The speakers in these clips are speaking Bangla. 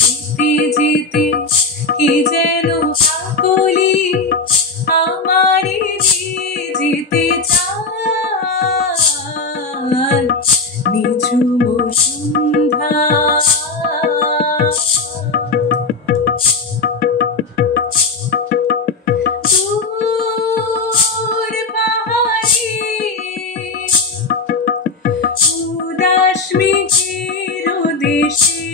যেতে যেতে কি যেন কাকলি আমারে দিয়ে যেতে চায় নিঝুম সন্ধ্যা। দূর পাহাড়ে উদাস মেঘের দেশে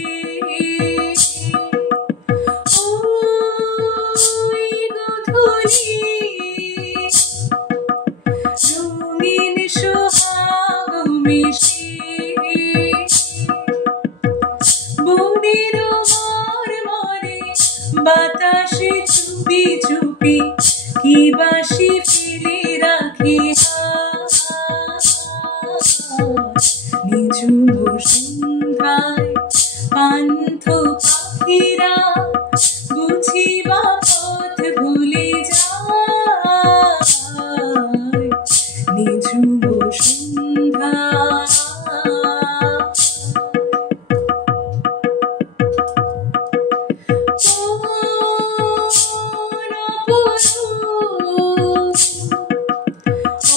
ওই গধূলি রঙিন সোহাগ মিশে বনের মর্মরে বাতাসে চুপি চুপি কি বাঁশি ফেলে রাখি নিঝুম সন্ধ্যায় পান্থ পাখিরা বুঝিবা পথ ভুলে যায় নিঝুম সন্ধ্যা।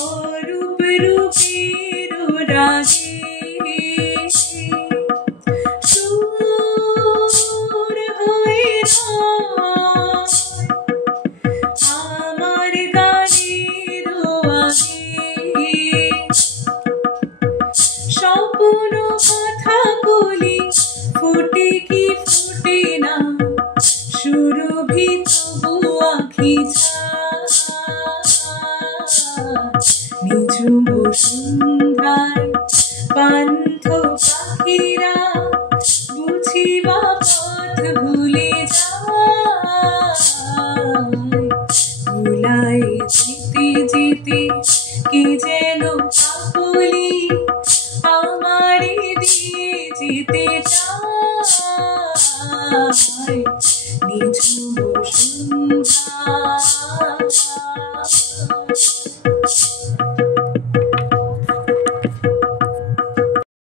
অরূপ রূপের রাগে সুর হয়ে আমার গানের আগে স্বপ্ন কথা বলি ফুটে কি ফুটে না সুরভি তবু আঁখি নিঝুম সন্ধ্যায় পান্থ পাখিরা বুঝিবা পথ ভুলে যায় ভুলায় যেতে যেতে কি যেন কাকলি আমারে দিয়ে যেতে চায় নিঝুম